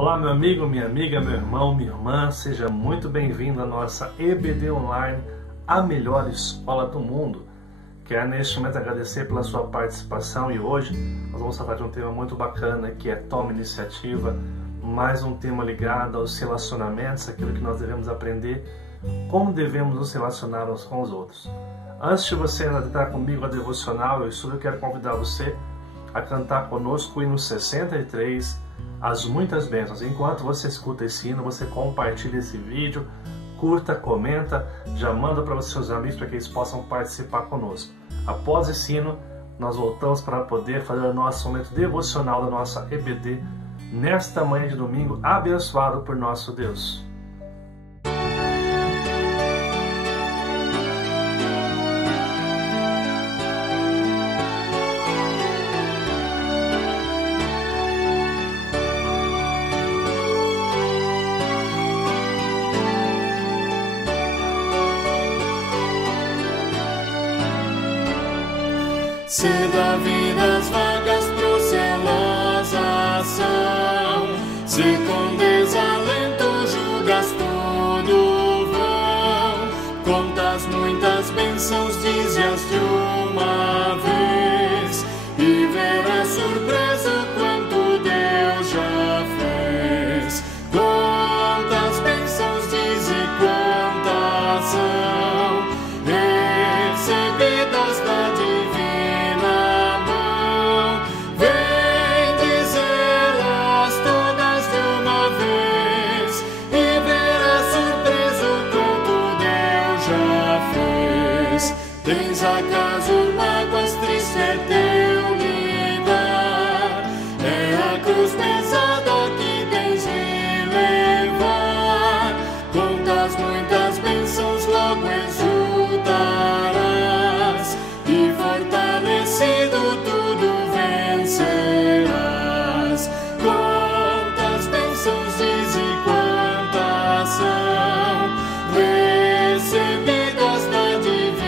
Olá, meu amigo, minha amiga, meu irmão, minha irmã, seja muito bem-vindo à nossa EBD Online, a melhor escola do mundo. Quero neste momento agradecer pela sua participação e hoje nós vamos falar de um tema muito bacana que é Toma Iniciativa, mais um tema ligado aos relacionamentos, aquilo que nós devemos aprender, como devemos nos relacionar uns com os outros. Antes de você entrar comigo a devocional, eu quero convidar você a cantar conosco o hino 63, As Muitas Bênçãos. Enquanto você escuta esse hino, você compartilha esse vídeo, curta, comenta, já manda para os seus amigos para que eles possam participar conosco. Após esse hino, nós voltamos para poder fazer o nosso momento devocional da nossa EBD nesta manhã de domingo, abençoado por nosso Deus. Se da vida as vagas procelosas são, se com desalento julgas tudo vão, contas muitas bênçãos, dize-as de uma vez, e verás surpresa quanto Deus já fez. Quantas bênçãos diz e quantas são recebidas da Tens acaso mágoas, triste é teu lidar, é a cruz pesada que tens de levar, contas muitas bênçãos, logo exultarás, e fortalecido tudo vencerás. Quantas bênçãos diz e quantas são recebidas da divina.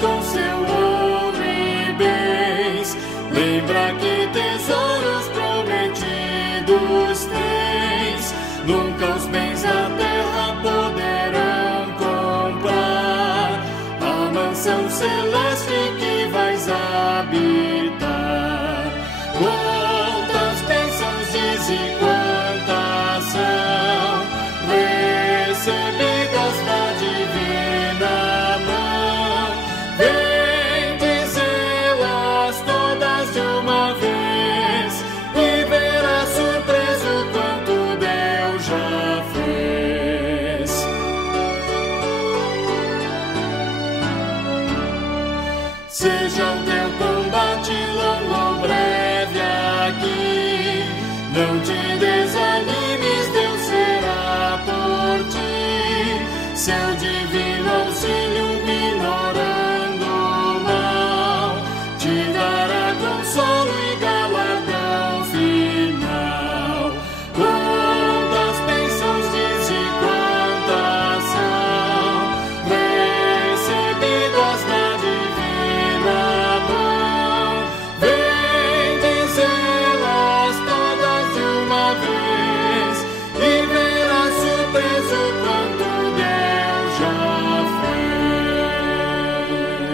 Com seu ouro e bens, lembra que tesouros prometidos tens, nunca os bens da terra poderão comprar a mansão celeste que vais habitar. Quantas bênçãos diz e quantas são recebidas da divina mão. Vem dizê-las todas de uma vez, e verás surpreso quanto Deus já fez. Seja o teu combate longo ou breve aqui, não te desanimes, Deus será por ti, seu divino auxílio minorando o mal, te dará consolo e galardão final. Quantas bênçãos diz e quantas são recebidas na divina mão. Vem dizê-las todas de uma vez, e verás surpreso quanto Deus já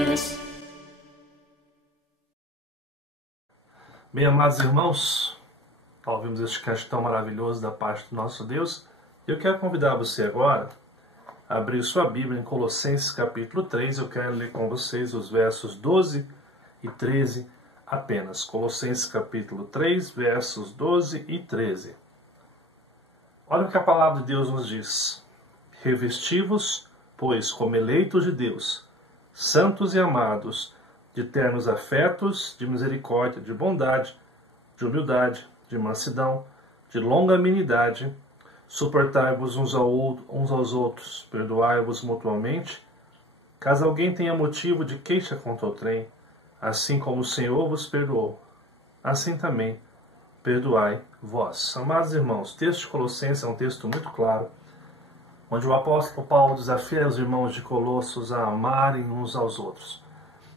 fez. Bem, amados irmãos, ouvimos este cast tão maravilhoso da parte do nosso Deus. Eu quero convidar você agora a abrir sua Bíblia em Colossenses capítulo 3. Eu quero ler com vocês os versos 12 e 13 apenas. Colossenses capítulo 3, versos 12 e 13. Olha o que a palavra de Deus nos diz. Revesti-vos, pois, como eleitos de Deus, santos e amados, de ternos afetos, de misericórdia, de bondade, de humildade, de mansidão, de longanimidade, suportai-vos uns aos outros, perdoai-vos mutuamente, caso alguém tenha motivo de queixa contra outrem, assim como o Senhor vos perdoou, assim também perdoai vós. Amados irmãos, o texto de Colossenses é um texto muito claro, onde o apóstolo Paulo desafia os irmãos de Colossos a amarem uns aos outros.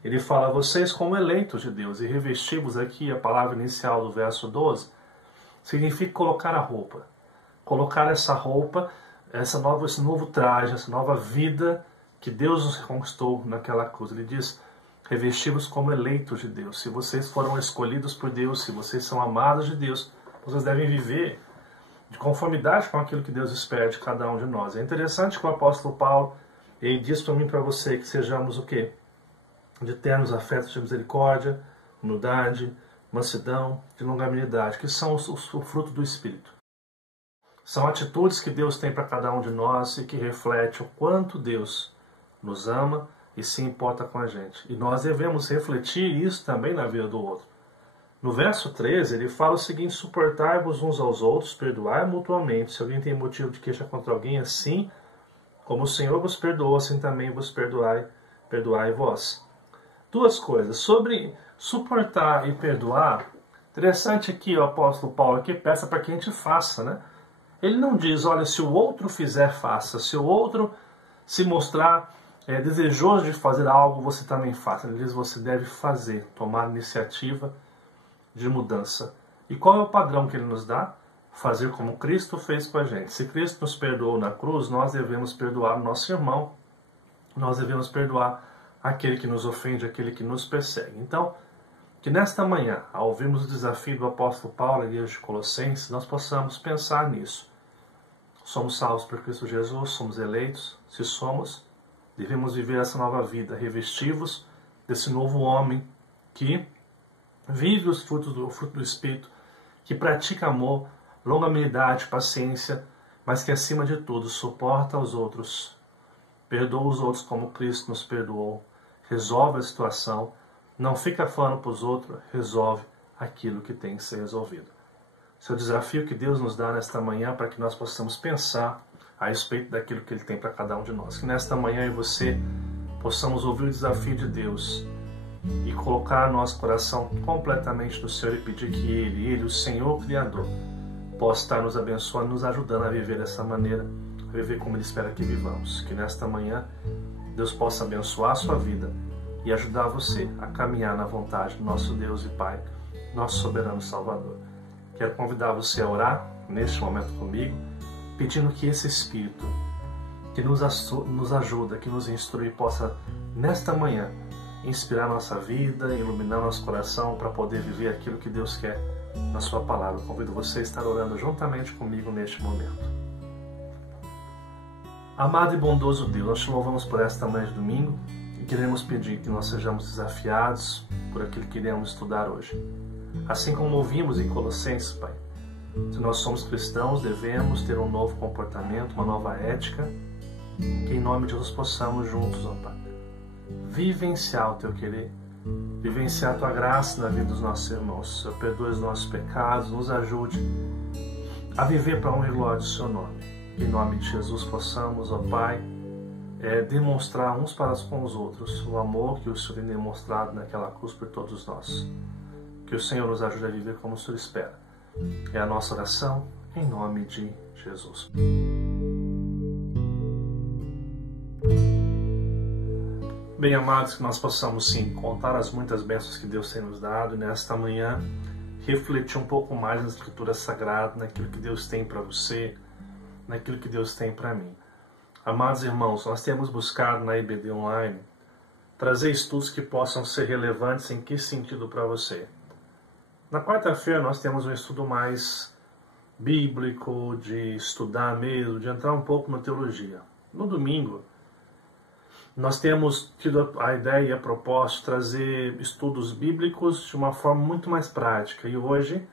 Ele fala, vocês como eleitos de Deus, e revestivos aqui, a palavra inicial do verso 12, significa colocar a roupa. Colocar essa roupa, esse novo traje, essa nova vida que Deus nos conquistou naquela cruz. Ele diz, revestivos como eleitos de Deus. Se vocês foram escolhidos por Deus, se vocês são amados de Deus, vocês devem viver de conformidade com aquilo que Deus espera de cada um de nós. É interessante que o apóstolo Paulo, ele diz para mim e para você que sejamos o quê? De ternos afetos de misericórdia, humildade, mansidão, de longanimidade, que são o fruto do Espírito. São atitudes que Deus tem para cada um de nós e que reflete o quanto Deus nos ama e se importa com a gente. E nós devemos refletir isso também na vida do outro. No verso 13, ele fala o seguinte, suportai-vos uns aos outros, perdoai mutuamente. Se alguém tem motivo de queixa contra alguém, assim como o Senhor vos perdoou, assim também vos perdoai vós. Duas coisas. Sobre suportar e perdoar, interessante aqui o apóstolo Paulo aqui peça para que a gente faça, né? Ele não diz, olha, se o outro fizer, faça. Se o outro se mostrar desejoso de fazer algo, você também faça. Ele diz, você deve fazer, tomar iniciativa de mudança. E qual é o padrão que ele nos dá? Fazer como Cristo fez com a gente. Se Cristo nos perdoou na cruz, nós devemos perdoar o nosso irmão. Nós devemos perdoar aquele que nos ofende, aquele que nos persegue. Então, que nesta manhã, ao ouvirmos o desafio do apóstolo Paulo à igreja de Colossenses, nós possamos pensar nisso. Somos salvos por Cristo Jesus, somos eleitos. Se somos, devemos viver essa nova vida, revestivos desse novo homem que vive os frutos do fruto do Espírito, que pratica amor, longanimidade, paciência, mas que acima de tudo suporta os outros, perdoa os outros como Cristo nos perdoou, resolve a situação, não fica falando para os outros, resolve aquilo que tem que ser resolvido. Esse é o desafio que Deus nos dá nesta manhã para que nós possamos pensar a respeito daquilo que Ele tem para cada um de nós. Que nesta manhã eu e você possamos ouvir o desafio de Deus e colocar nosso coração completamente no Senhor e pedir que Ele, o Senhor Criador, possa estar nos abençoando, nos ajudando a viver dessa maneira, a viver como Ele espera que vivamos. Que nesta manhã Deus possa abençoar a sua vida e ajudar você a caminhar na vontade do nosso Deus e Pai, nosso soberano Salvador. Quero convidar você a orar neste momento comigo, pedindo que esse Espírito que nos ajuda, que nos instrui, possa nesta manhã inspirar nossa vida, iluminar nosso coração para poder viver aquilo que Deus quer na sua palavra. Convido você a estar orando juntamente comigo neste momento. Amado e bondoso Deus, nós te louvamos por esta manhã de domingo e queremos pedir que nós sejamos desafiados por aquilo que iremos estudar hoje. Assim como ouvimos em Colossenses, Pai, se nós somos cristãos, devemos ter um novo comportamento, uma nova ética, que em nome de Deus possamos juntos, ó Pai, vivenciar o Teu querer, vivenciar a Tua graça na vida dos nossos irmãos. Senhor, perdoe os nossos pecados, nos ajude a viver para a honra e glória do Seu nome. Que em nome de Jesus possamos, ó Pai, demonstrar uns para com os outros o amor que o Senhor tem demonstrado naquela cruz por todos nós. Que o Senhor nos ajude a viver como o Senhor espera. É a nossa oração em nome de Jesus. Bem, amados, que nós possamos sim contar as muitas bênçãos que Deus tem nos dado e nesta manhã refletir um pouco mais na Escritura Sagrada, naquilo que Deus tem para você, naquilo que Deus tem para mim. Amados irmãos, nós temos buscado na EBD Online trazer estudos que possam ser relevantes em que sentido para você. Na quarta-feira nós temos um estudo mais bíblico, de estudar mesmo, de entrar um pouco na teologia. No domingo, nós temos tido a ideia e a proposta de trazer estudos bíblicos de uma forma muito mais prática. E hoje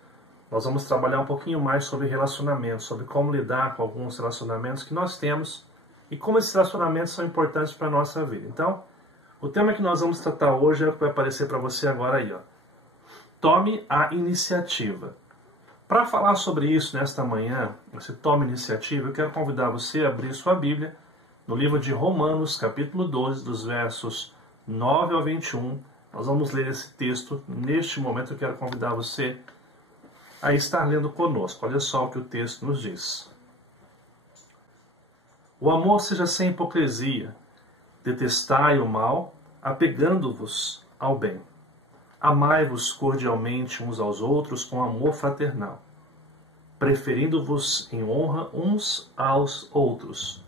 nós vamos trabalhar um pouquinho mais sobre relacionamentos, sobre como lidar com alguns relacionamentos que nós temos e como esses relacionamentos são importantes para a nossa vida. Então, o tema que nós vamos tratar hoje é o que vai aparecer para você agora aí, ó. Tome a iniciativa. Para falar sobre isso nesta manhã, você tome iniciativa, eu quero convidar você a abrir sua Bíblia no livro de Romanos, capítulo 12, dos versos 9 ao 21. Nós vamos ler esse texto. Neste momento eu quero convidar você a estar lendo conosco. Olha só o que o texto nos diz. O amor seja sem hipocrisia. Detestai o mal, apegando-vos ao bem. Amai-vos cordialmente uns aos outros com amor fraternal, preferindo-vos em honra uns aos outros.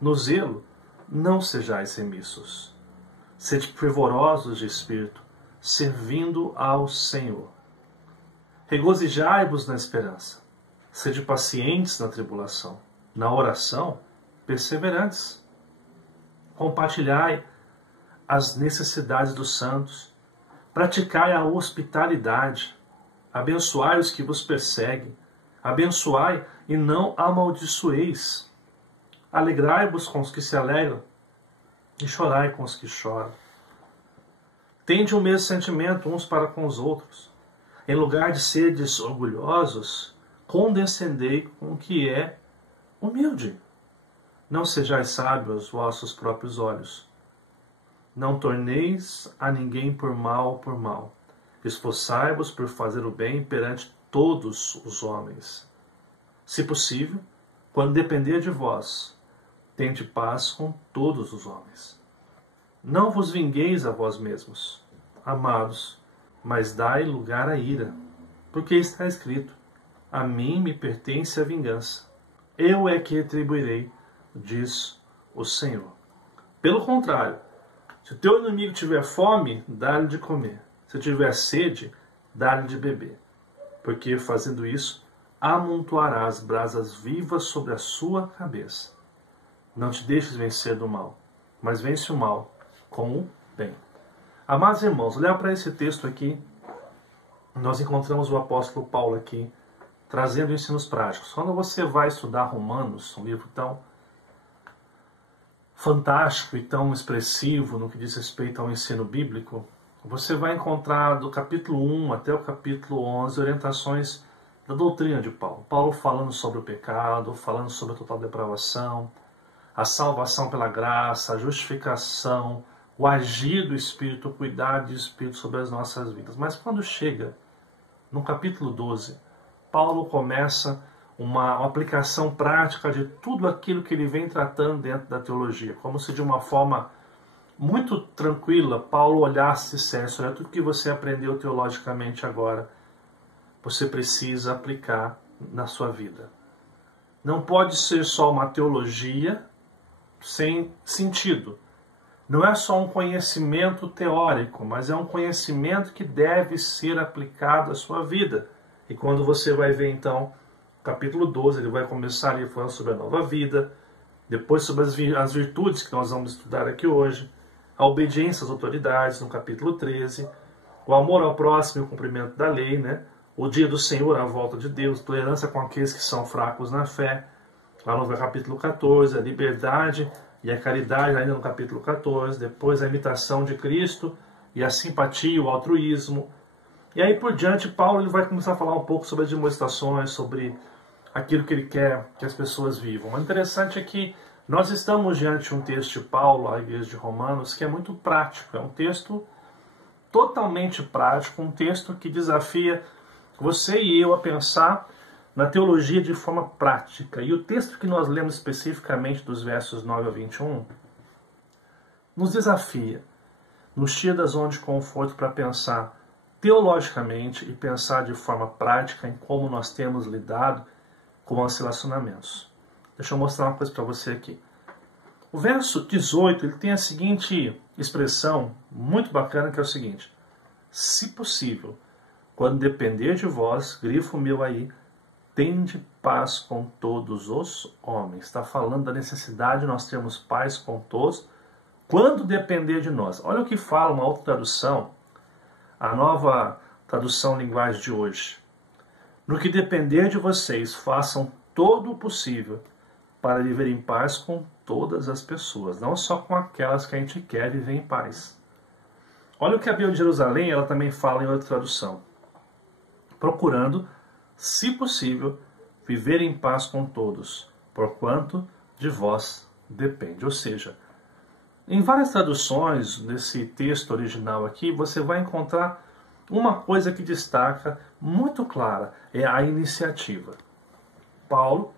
No zelo, não sejais remissos. Sede fervorosos de espírito, servindo ao Senhor. Regozijai-vos na esperança. Sede pacientes na tribulação. Na oração, perseverantes. Compartilhai as necessidades dos santos. Praticai a hospitalidade. Abençoai os que vos perseguem. Abençoai e não amaldiçoeis. Alegrai-vos com os que se alegram e chorai com os que choram. Tende o mesmo sentimento uns para com os outros. Em lugar de seres orgulhosos, condescendei com o que é humilde. Não sejais sábios aos vossos próprios olhos. Não torneis a ninguém por mal. Esforçai-vos por fazer o bem perante todos os homens. Se possível, quando depender de vós, tende paz com todos os homens. Não vos vingueis a vós mesmos, amados, mas dai lugar à ira, porque está escrito: a mim me pertence a vingança. Eu é que retribuirei, diz o Senhor. Pelo contrário, se o teu inimigo tiver fome, dá-lhe de comer. Se tiver sede, dá-lhe de beber. Porque, fazendo isso, amontoarás brasas vivas sobre a sua cabeça. Não te deixes vencer do mal, mas vence o mal com o bem. Amados irmãos, olhar para esse texto aqui, nós encontramos o apóstolo Paulo aqui, trazendo ensinos práticos. Quando você vai estudar Romanos, um livro tão fantástico e tão expressivo no que diz respeito ao ensino bíblico, você vai encontrar do capítulo 1 até o capítulo 11 orientações da doutrina de Paulo. Paulo falando sobre o pecado, falando sobre a total depravação, a salvação pela graça, a justificação, o agir do Espírito, o cuidado do Espírito sobre as nossas vidas. Mas quando chega no capítulo 12, Paulo começa uma aplicação prática de tudo aquilo que ele vem tratando dentro da teologia, como se de uma forma muito tranquila Paulo olhasse e dissesse: olha, tudo que você aprendeu teologicamente agora, você precisa aplicar na sua vida. Não pode ser só uma teologia sem sentido. Não é só um conhecimento teórico, mas é um conhecimento que deve ser aplicado à sua vida. E quando você vai ver então capítulo 12, ele vai começar ali falando sobre a nova vida, depois sobre as virtudes que nós vamos estudar aqui hoje, a obediência às autoridades no capítulo 13, o amor ao próximo e o cumprimento da lei, né? O dia do Senhor, a volta de Deus, tolerância com aqueles que são fracos na fé, lá no capítulo 14, a liberdade e a caridade, ainda no capítulo 14, depois a imitação de Cristo e a simpatia, o altruísmo. E aí por diante, Paulo ele vai começar a falar um pouco sobre as demonstrações, sobre aquilo que ele quer que as pessoas vivam. O interessante é que nós estamos diante de um texto de Paulo, a igreja de Romanos, que é muito prático. É um texto totalmente prático, um texto que desafia você e eu a pensar na teologia de forma prática. E o texto que nós lemos especificamente dos versos 9 a 21 nos desafia, nos tira da zona de conforto para pensar teologicamente e pensar de forma prática em como nós temos lidado com os relacionamentos. Deixa eu mostrar uma coisa para você aqui. O verso 18 ele tem a seguinte expressão muito bacana, que é o seguinte: se possível, quando depender de vós, grifo meu aí, tende paz com todos os homens. Está falando da necessidade de nós termos paz com todos, quando depender de nós. Olha o que fala uma outra tradução, a nova tradução linguagem de hoje. No que depender de vocês, façam todo o possível para viver em paz com todas as pessoas, não só com aquelas que a gente quer viver em paz. Olha o que a Bíblia de Jerusalém, ela também fala em outra tradução. Procurando, se possível, viver em paz com todos, porquanto de vós depende. Ou seja, em várias traduções desse texto original aqui, você vai encontrar uma coisa que destaca muito clara é a iniciativa. Paulo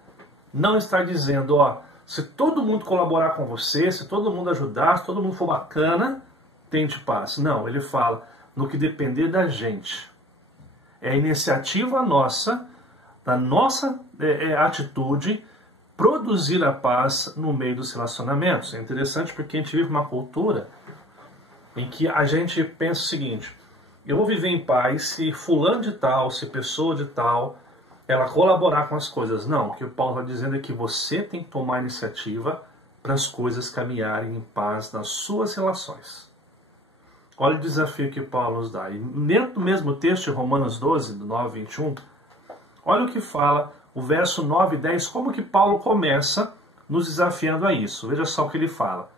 não está dizendo, ó, se todo mundo colaborar com você, se todo mundo ajudar, se todo mundo for bacana, tente paz. Não, ele fala no que depender da gente. É a iniciativa nossa, da nossa atitude, produzir a paz no meio dos relacionamentos. É interessante porque a gente vive uma cultura em que a gente pensa o seguinte: eu vou viver em paz se fulano de tal, se pessoa de tal, ela colaborar com as coisas. Não, o que o Paulo está dizendo é que você tem que tomar iniciativa para as coisas caminharem em paz nas suas relações. Olha o desafio que Paulo nos dá. E dentro do mesmo texto de Romanos 12, do 9 a 21, olha o que fala o verso 9 e 10, como que Paulo começa nos desafiando a isso. Veja só o que ele fala.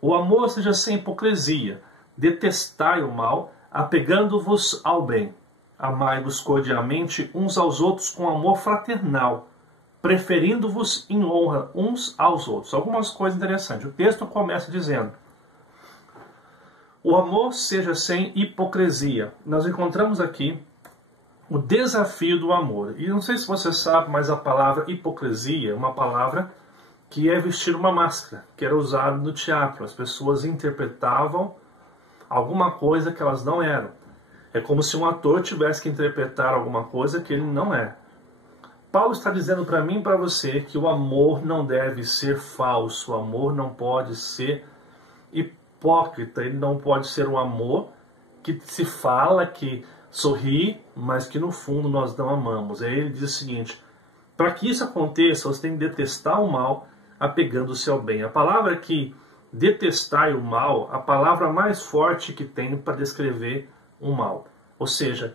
O amor seja sem hipocrisia, detestai o mal, apegando-vos ao bem. Amai-vos cordialmente uns aos outros com amor fraternal, preferindo-vos em honra uns aos outros. Algumas coisas interessantes. O texto começa dizendo: o amor seja sem hipocrisia. Nós encontramos aqui o desafio do amor. E não sei se você sabe, mas a palavra hipocrisia é uma palavra que é vestir uma máscara, que era usada no teatro. As pessoas interpretavam alguma coisa que elas não eram. É como se um ator tivesse que interpretar alguma coisa que ele não é. Paulo está dizendo para mim e para você que o amor não deve ser falso, o amor não pode ser hipócrita, ele não pode ser um amor que se fala, que sorri, mas que no fundo nós não amamos. Aí ele diz o seguinte: para que isso aconteça, você tem que detestar o mal, apegando-se ao bem. A palavra que detestar o mal, a palavra mais forte que tem para descrever o mal. Ou seja,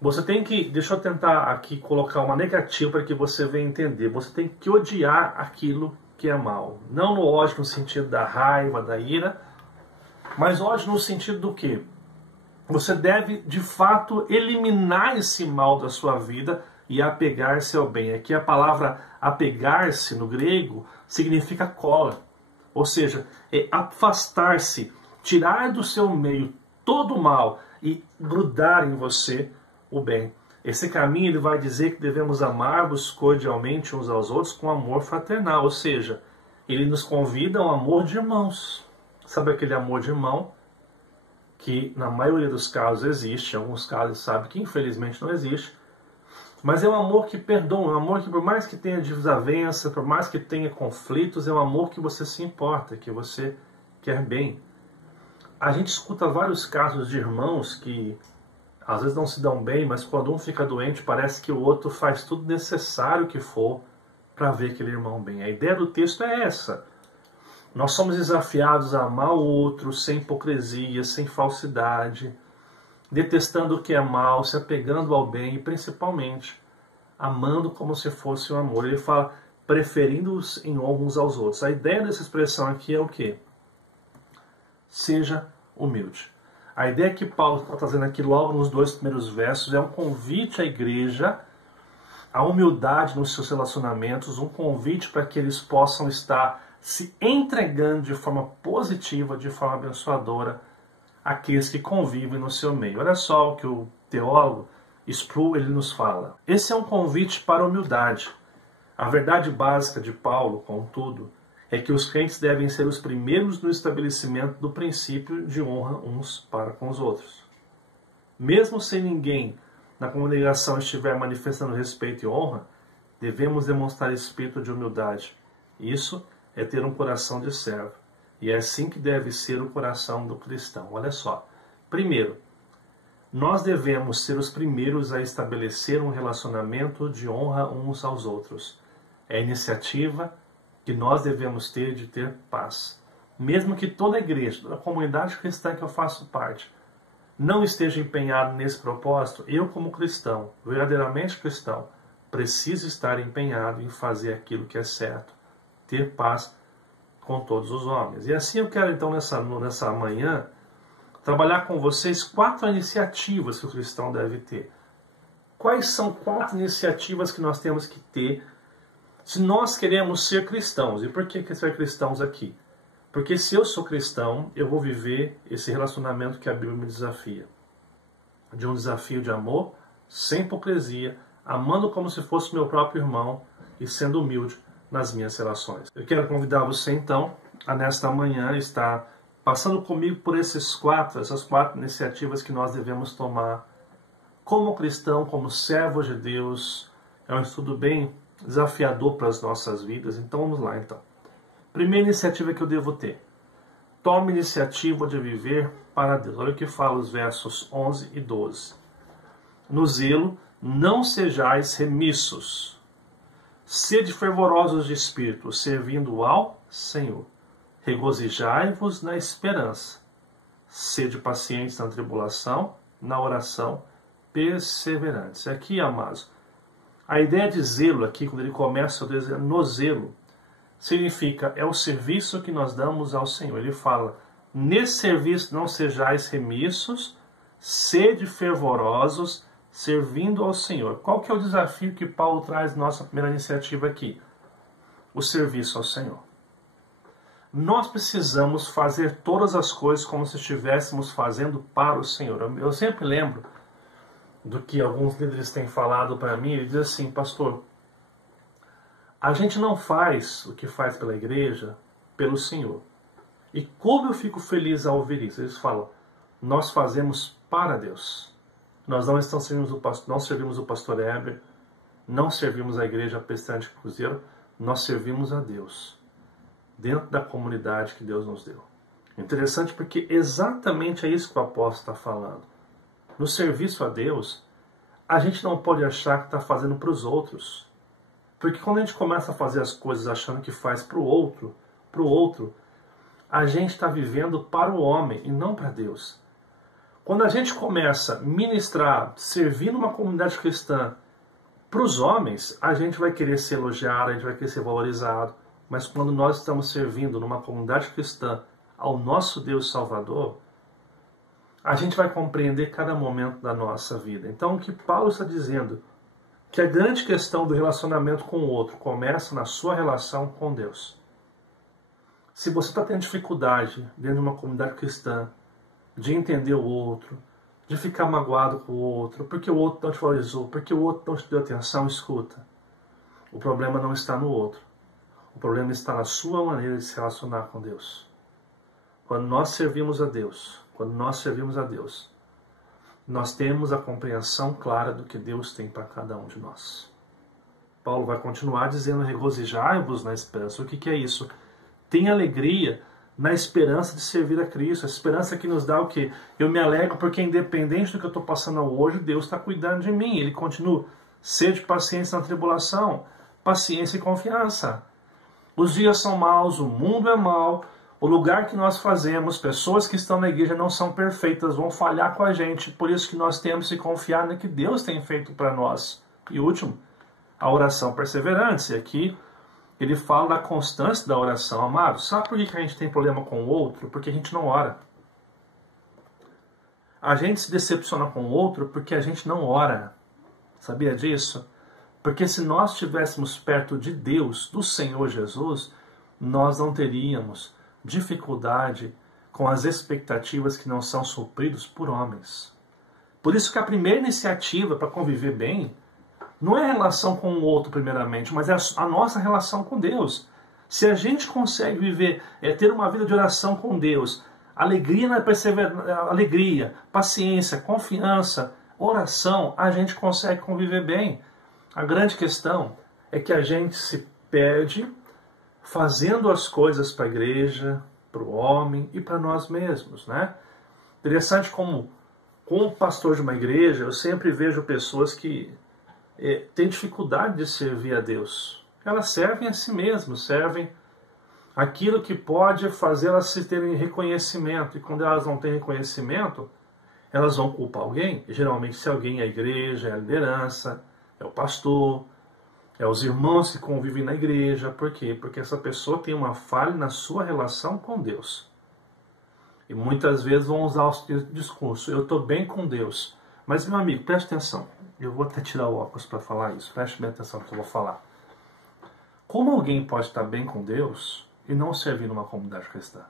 você tem que, deixa eu tentar aqui colocar uma negativa para que você venha entender. Você tem que odiar aquilo que é mal. Não no ódio no sentido da raiva, da ira, mas ódio no sentido do quê? Você deve, de fato, eliminar esse mal da sua vida e apegar-se ao bem. Aqui a palavra apegar-se, no grego, significa cola. Ou seja, é afastar-se, tirar do seu meio todo o mal e grudar em você o bem. Esse caminho ele vai dizer que devemos amar-vos cordialmente uns aos outros com amor fraternal. Ou seja, ele nos convida a um amor de irmãos. Sabe aquele amor de irmão que na maioria dos casos existe, em alguns casos sabe que infelizmente não existe, mas é um amor que perdoa, é um amor que por mais que tenha desavença, por mais que tenha conflitos, é um amor que você se importa, que você quer bem. A gente escuta vários casos de irmãos que às vezes não se dão bem, mas quando um fica doente parece que o outro faz tudo necessário que for para ver aquele irmão bem. A ideia do texto é essa. Nós somos desafiados a amar o outro sem hipocrisia, sem falsidade, detestando o que é mal, se apegando ao bem e principalmente amando como se fosse um amor. Ele fala preferindo-os em honra uns aos outros. A ideia dessa expressão aqui é o quê? Seja humilde. A ideia que Paulo está trazendo aqui logo nos 2 primeiros versos é um convite à igreja à humildade nos seus relacionamentos, um convite para que eles possam estar se entregando de forma positiva, de forma abençoadora àqueles que convivem no seu meio. Olha só o que o teólogo Sproul ele nos fala. Esse é um convite para a humildade. A verdade básica de Paulo, contudo, é que os crentes devem ser os primeiros no estabelecimento do princípio de honra uns para com os outros. Mesmo sem ninguém na congregação estiver manifestando respeito e honra, devemos demonstrar espírito de humildade. Isso é ter um coração de servo. E é assim que deve ser o coração do cristão. Olha só. Primeiro, nós devemos ser os primeiros a estabelecer um relacionamento de honra uns aos outros. É a iniciativa que nós devemos ter de ter paz. Mesmo que toda a igreja, toda a comunidade cristã que eu faço parte, não esteja empenhado nesse propósito, eu como cristão, verdadeiramente cristão, preciso estar empenhado em fazer aquilo que é certo, ter paz com todos os homens. E assim eu quero então nessa manhã trabalhar com vocês 4 iniciativas que o cristão deve ter. Quais são 4 iniciativas que nós temos que ter se nós queremos ser cristãos? E por que ser cristãos aqui? Porque se eu sou cristão, eu vou viver esse relacionamento que a Bíblia me desafia. de um desafio de amor, sem hipocrisia, amando como se fosse meu próprio irmão e sendo humilde nas minhas relações. Eu quero convidar você então a nesta manhã estar passando comigo por essas quatro iniciativas que nós devemos tomar como cristão, como servo de Deus. É um estudo bem desafiador para as nossas vidas, então vamos lá então. Primeira iniciativa que eu devo ter: tome iniciativa de viver para Deus. Olha o que fala os versos 11 e 12. No zelo, não sejais remissos. Sede fervorosos de espírito, servindo ao Senhor. Regozijai-vos na esperança. Sede pacientes na tribulação, na oração, perseverantes. Aqui, amados, a ideia de zelo aqui, quando ele começa a dizer no zelo, significa, é o serviço que nós damos ao Senhor. Ele fala, nesse serviço não sejais remissos, sede fervorosos, servindo ao Senhor. Qual que é o desafio que Paulo traz na nossa primeira iniciativa aqui? O serviço ao Senhor. Nós precisamos fazer todas as coisas como se estivéssemos fazendo para o Senhor. Eu sempre lembro do que alguns líderes têm falado para mim. Ele diz assim, pastor, a gente não faz o que faz pela igreja pelo Senhor. E como eu fico feliz ao ouvir isso. Eles falam, nós fazemos para Deus. Nós não servimos o pastor Heber, não servimos a igreja Pestante Cruzeiro, nós servimos a Deus, dentro da comunidade que Deus nos deu. Interessante porque exatamente é isso que o apóstolo está falando. No serviço a Deus, a gente não pode achar que está fazendo para os outros. Porque quando a gente começa a fazer as coisas achando que faz para o outro, a gente está vivendo para o homem e não para Deus. Quando a gente começa a ministrar, servir numa comunidade cristã para os homens, a gente vai querer ser elogiado, a gente vai querer ser valorizado. Mas quando nós estamos servindo numa comunidade cristã ao nosso Deus Salvador, a gente vai compreender cada momento da nossa vida. Então o que Paulo está dizendo, que a grande questão do relacionamento com o outro começa na sua relação com Deus. Se você está tendo dificuldade dentro de uma comunidade cristã, de entender o outro, de ficar magoado com o outro, porque o outro não te valorizou, porque o outro não te deu atenção, escuta. O problema não está no outro. O problema está na sua maneira de se relacionar com Deus. Quando nós servimos a Deus, nós temos a compreensão clara do que Deus tem para cada um de nós. Paulo vai continuar dizendo, regozijai-vos na esperança. O que é isso? Tem alegria na esperança de servir a Cristo. A esperança que nos dá o quê? Eu me alegro porque independente do que eu estou passando hoje, Deus está cuidando de mim. Ele continua, sede paciência na tribulação, paciência e confiança. Os dias são maus, o mundo é mau, o lugar que nós fazemos, pessoas que estão na igreja não são perfeitas, vão falhar com a gente, por isso que nós temos que confiar no que Deus tem feito para nós. E último, a oração perseverante. Aqui ele fala da constância da oração. Amados, sabe por que a gente tem problema com o outro? Porque a gente não ora. A gente se decepciona com o outro porque a gente não ora. Sabia disso? Porque se nós estivéssemos perto de Deus, do Senhor Jesus, nós não teríamos dificuldade com as expectativas que não são supridas por homens. Por isso que a primeira iniciativa para conviver bem não é a relação com o outro primeiramente, mas é a nossa relação com Deus. Se a gente consegue viver, ter uma vida de oração com Deus, alegria, paciência, confiança, oração, a gente consegue conviver bem. A grande questão é que a gente se perde fazendo as coisas para a igreja, para o homem e para nós mesmos, né? Interessante como pastor de uma igreja, eu sempre vejo pessoas que têm dificuldade de servir a Deus. Elas servem a si mesmas, servem aquilo que pode fazer elas se terem reconhecimento. E quando elas não têm reconhecimento, elas vão culpar alguém. E, geralmente, se alguém é a igreja, é a liderança, é o pastor, é os irmãos que convivem na igreja. Por quê? Porque essa pessoa tem uma falha na sua relação com Deus. E muitas vezes vão usar o discurso, eu estou bem com Deus. Mas, meu amigo, preste atenção. Eu vou até tirar o óculos para falar isso. Preste bem atenção no que eu vou falar. Como alguém pode estar bem com Deus e não servir numa comunidade cristã?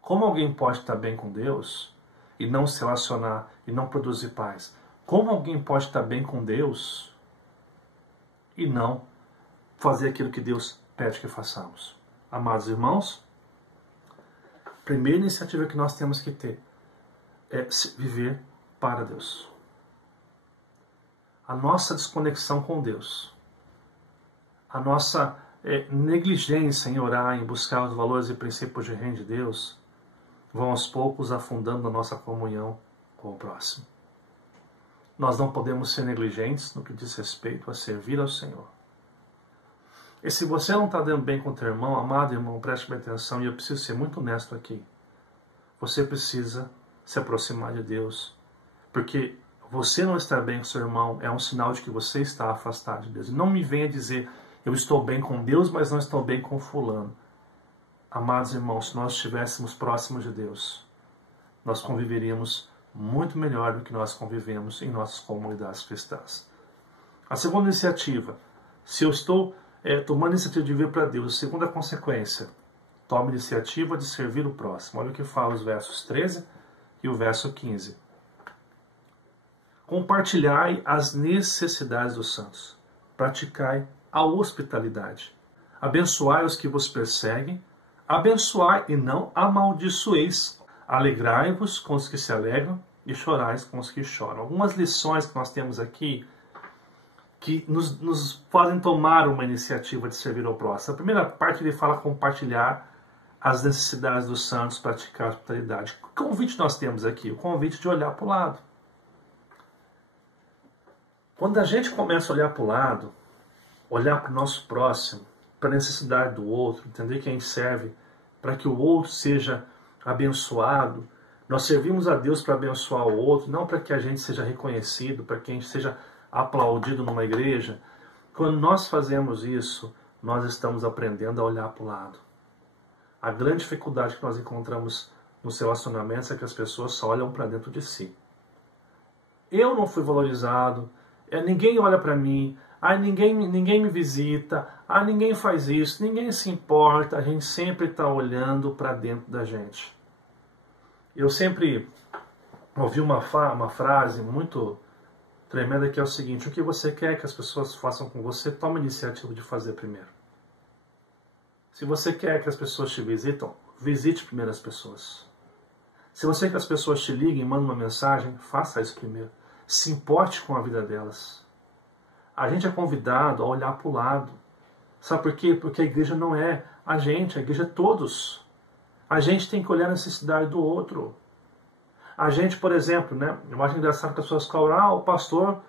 Como alguém pode estar bem com Deus e não se relacionar e não produzir paz? Como alguém pode estar bem com Deus e não fazer aquilo que Deus pede que façamos? Amados irmãos, a primeira iniciativa que nós temos que ter é viver para Deus. A nossa desconexão com Deus, a nossa negligência em orar, em buscar os valores e princípios de reino de Deus, vão aos poucos afundando a nossa comunhão com o próximo. Nós não podemos ser negligentes no que diz respeito a servir ao Senhor. E se você não está dando bem com o teu irmão, amado irmão, preste bem atenção, e eu preciso ser muito honesto aqui. Você precisa se aproximar de Deus, porque você não estar bem com seu irmão é um sinal de que você está afastado de Deus. E não me venha dizer, eu estou bem com Deus, mas não estou bem com fulano. Amados irmãos, se nós estivéssemos próximos de Deus, nós conviveríamos muito melhor do que nós convivemos em nossas comunidades cristãs. A segunda iniciativa, se eu estou tomando a iniciativa de vir para Deus, a segunda consequência, tome a iniciativa de servir o próximo. Olha o que fala os versos 13 e o verso 15. Compartilhai as necessidades dos santos, praticai a hospitalidade, abençoai os que vos perseguem, abençoai e não amaldiçoeis, alegrai-vos com os que se alegram e chorais com os que choram. Algumas lições que nós temos aqui que nos fazem tomar uma iniciativa de servir ao próximo. A primeira parte ele fala compartilhar as necessidades dos santos, praticar a hospitalidade. Que convite nós temos aqui? O convite de olhar para o lado. Quando a gente começa a olhar para o lado, olhar para o nosso próximo, para a necessidade do outro, entender que a gente serve para que o outro seja abençoado, nós servimos a Deus para abençoar o outro, não para que a gente seja reconhecido, para que a gente seja aplaudido numa igreja. Quando nós fazemos isso, nós estamos aprendendo a olhar para o lado. A grande dificuldade que nós encontramos nos relacionamentos é que as pessoas só olham para dentro de si. Eu não fui valorizado, ninguém olha para mim, ninguém me visita, ninguém faz isso, ninguém se importa, a gente sempre está olhando para dentro da gente. Eu sempre ouvi uma frase muito tremenda que é o seguinte: o que você quer que as pessoas façam com você, toma a iniciativa de fazer primeiro. Se você quer que as pessoas te visitam, visite primeiro as pessoas. Se você quer que as pessoas te liguem, mandem uma mensagem, faça isso primeiro. Se importe com a vida delas. A gente é convidado a olhar para o lado. Sabe por quê? Porque a igreja não é a gente, a igreja é todos. A gente tem que olhar a necessidade do outro. A gente, por exemplo, eu acho engraçado que as pessoas falam, o pastor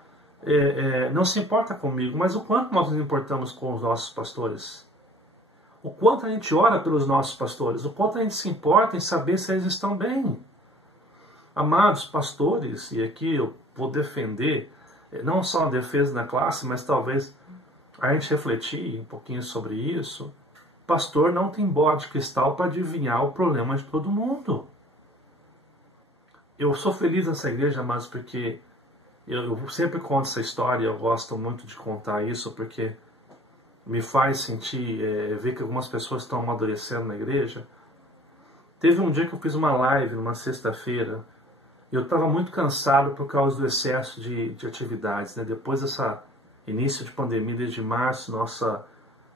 não se importa comigo, mas o quanto nós nos importamos com os nossos pastores? O quanto a gente ora pelos nossos pastores? O quanto a gente se importa em saber se eles estão bem? Amados pastores, e aqui eu vou defender, não só a defesa da classe, mas talvez a gente refletir um pouquinho sobre isso. Pastor não tem bola de cristal para adivinhar o problema de todo mundo. Eu sou feliz nessa igreja, mas porque eu sempre conto essa história, eu gosto muito de contar isso, porque me faz sentir, ver que algumas pessoas estão amadurecendo na igreja. Teve um dia que eu fiz uma live, numa sexta-feira, e eu estava muito cansado por causa do excesso de atividades. Depois dessa início de pandemia, desde março,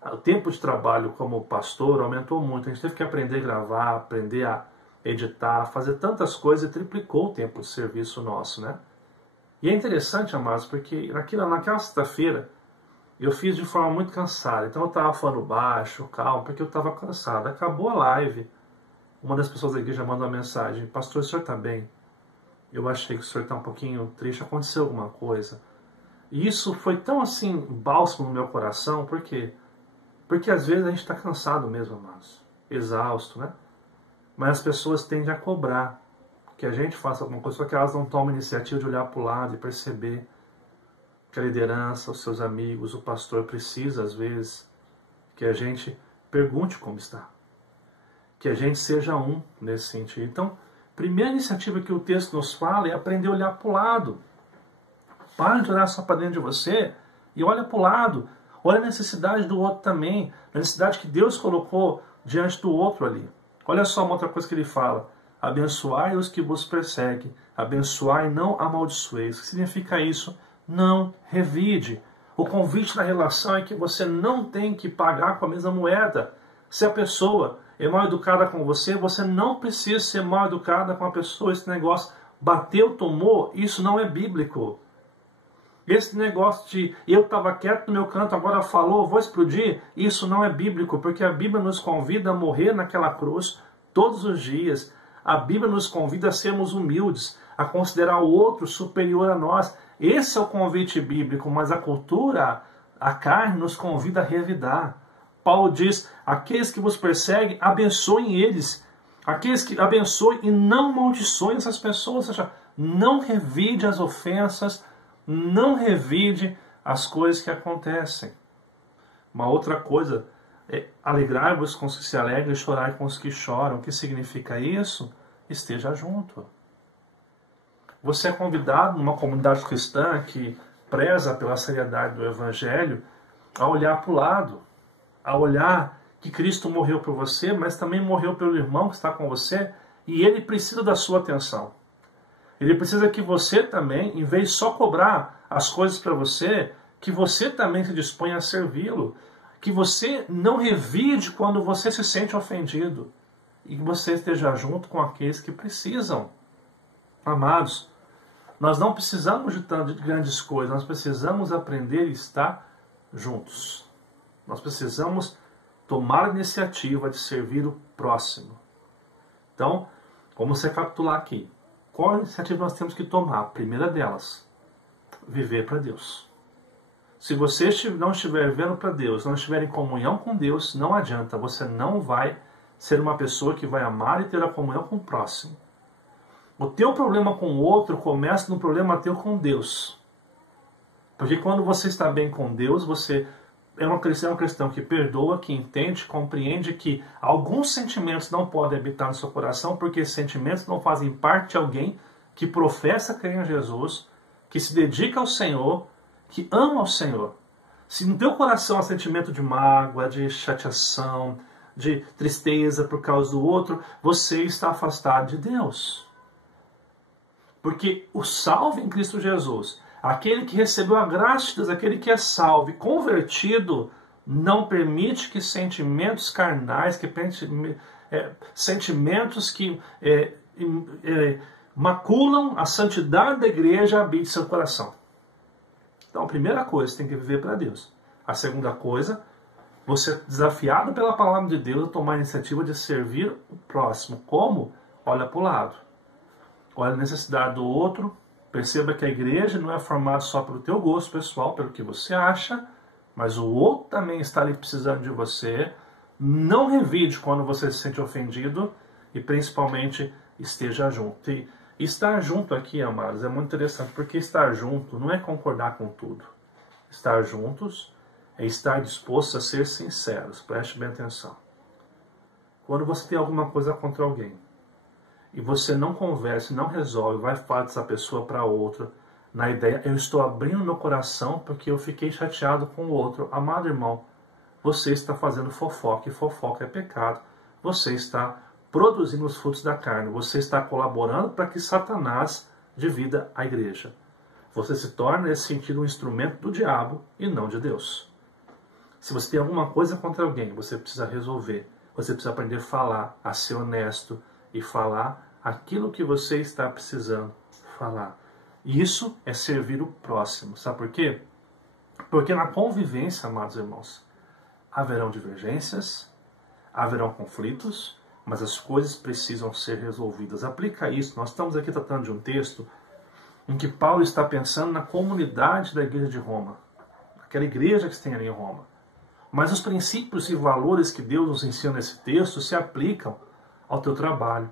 o tempo de trabalho como pastor aumentou muito. A gente teve que aprender a gravar, aprender a editar, fazer tantas coisas, e triplicou o tempo de serviço nosso, E é interessante, amados, porque naquela sexta-feira eu fiz de forma muito cansada. Então eu estava falando baixo, calmo, porque eu estava cansado. Acabou a live, uma das pessoas da igreja mandou uma mensagem: pastor, o senhor está bem? Eu achei que o senhor está um pouquinho triste, aconteceu alguma coisa. E isso foi tão assim, bálsamo no meu coração, por quê? Porque às vezes a gente está cansado mesmo, amados, exausto, Mas as pessoas tendem a cobrar que a gente faça alguma coisa, só que elas não tomam a iniciativa de olhar para o lado e perceber que a liderança, os seus amigos, o pastor precisa, às vezes, que a gente pergunte como está. Que a gente seja um nesse sentido. Então, a primeira iniciativa que o texto nos fala é aprender a olhar para o lado. Para de olhar só para dentro de você e olha para o lado. Olha a necessidade do outro também, a necessidade que Deus colocou diante do outro ali. Olha só uma outra coisa que ele fala: abençoai os que vos perseguem, abençoai e não amaldiçoeis. O que significa isso? Não revide. O convite na relação é que você não tem que pagar com a mesma moeda. Se a pessoa é mal educada com você, você não precisa ser mal educada com a pessoa. Esse negócio bateu, tomou, isso não é bíblico. Esse negócio de eu estava quieto no meu canto, agora falou, vou explodir, isso não é bíblico, porque a Bíblia nos convida a morrer naquela cruz todos os dias. A Bíblia nos convida a sermos humildes, a considerar o outro superior a nós. Esse é o convite bíblico, mas a cultura, a carne, nos convida a revidar. Paulo diz, aqueles que vos perseguem, abençoem eles. Aqueles que abençoem e não amaldiçoem essas pessoas. Ou seja, não revide as ofensas, não revide as coisas que acontecem. Uma outra coisa é alegrai-vos com os que se alegram e chorai com os que choram. O que significa isso? Esteja junto. Você é convidado numa comunidade cristã que preza pela seriedade do Evangelho a olhar para o lado, a olhar que Cristo morreu por você, mas também morreu pelo irmão que está com você e ele precisa da sua atenção. Ele precisa que você também, em vez de só cobrar as coisas para você, que você também se disponha a servi-lo, que você não revide quando você se sente ofendido e que você esteja junto com aqueles que precisam. Amados, nós não precisamos de grandes coisas, nós precisamos aprender a estar juntos. Nós precisamos tomar a iniciativa de servir o próximo. Então, vamos recapitular aqui. Qual a iniciativa nós temos que tomar? A primeira delas, viver para Deus. Se você não estiver vivendo para Deus, não estiver em comunhão com Deus, não adianta, você não vai ser uma pessoa que vai amar e ter a comunhão com o próximo. O teu problema com o outro começa no problema teu com Deus. Porque quando você está bem com Deus, você é um cristão que perdoa, que entende, compreende que alguns sentimentos não podem habitar no seu coração, porque esses sentimentos não fazem parte de alguém que professa crer em Jesus, que se dedica ao Senhor, que ama ao Senhor. Se no teu coração há sentimento de mágoa, de chateação, de tristeza por causa do outro, você está afastado de Deus. Porque o salvo em Cristo Jesus, aquele que recebeu a graça de Deus, aquele que é salvo e convertido, não permite que sentimentos carnais, sentimentos que maculam a santidade da igreja habite seu coração. Então, a primeira coisa, você tem que viver para Deus. A segunda coisa, você é desafiado pela palavra de Deus a tomar a iniciativa de servir o próximo. Como? Olha para o lado. Olha a necessidade do outro. Perceba que a igreja não é formada só pelo teu gosto pessoal, pelo que você acha, mas o outro também está ali precisando de você. Não revide quando você se sente ofendido e principalmente esteja junto. E estar junto aqui, amados, é muito interessante, porque estar junto não é concordar com tudo. Estar juntos é estar disposto a ser sinceros. Preste bem atenção. Quando você tem alguma coisa contra alguém, e você não conversa, não resolve, vai falar dessa pessoa para outra, na ideia, eu estou abrindo meu coração porque eu fiquei chateado com o outro. Amado irmão, você está fazendo fofoca, e fofoca é pecado. Você está produzindo os frutos da carne. Você está colaborando para que Satanás divida a igreja. Você se torna, nesse sentido, um instrumento do diabo e não de Deus. Se você tem alguma coisa contra alguém, você precisa resolver. Você precisa aprender a falar, a ser honesto e falar aquilo que você está precisando falar. E isso é servir o próximo. Sabe por quê? Porque na convivência, amados irmãos, haverão divergências, haverão conflitos, mas as coisas precisam ser resolvidas. Aplica isso. Nós estamos aqui tratando de um texto em que Paulo está pensando na comunidade da igreja de Roma, aquela igreja que tem ali em Roma. Mas os princípios e valores que Deus nos ensina nesse texto se aplicam ao teu trabalho,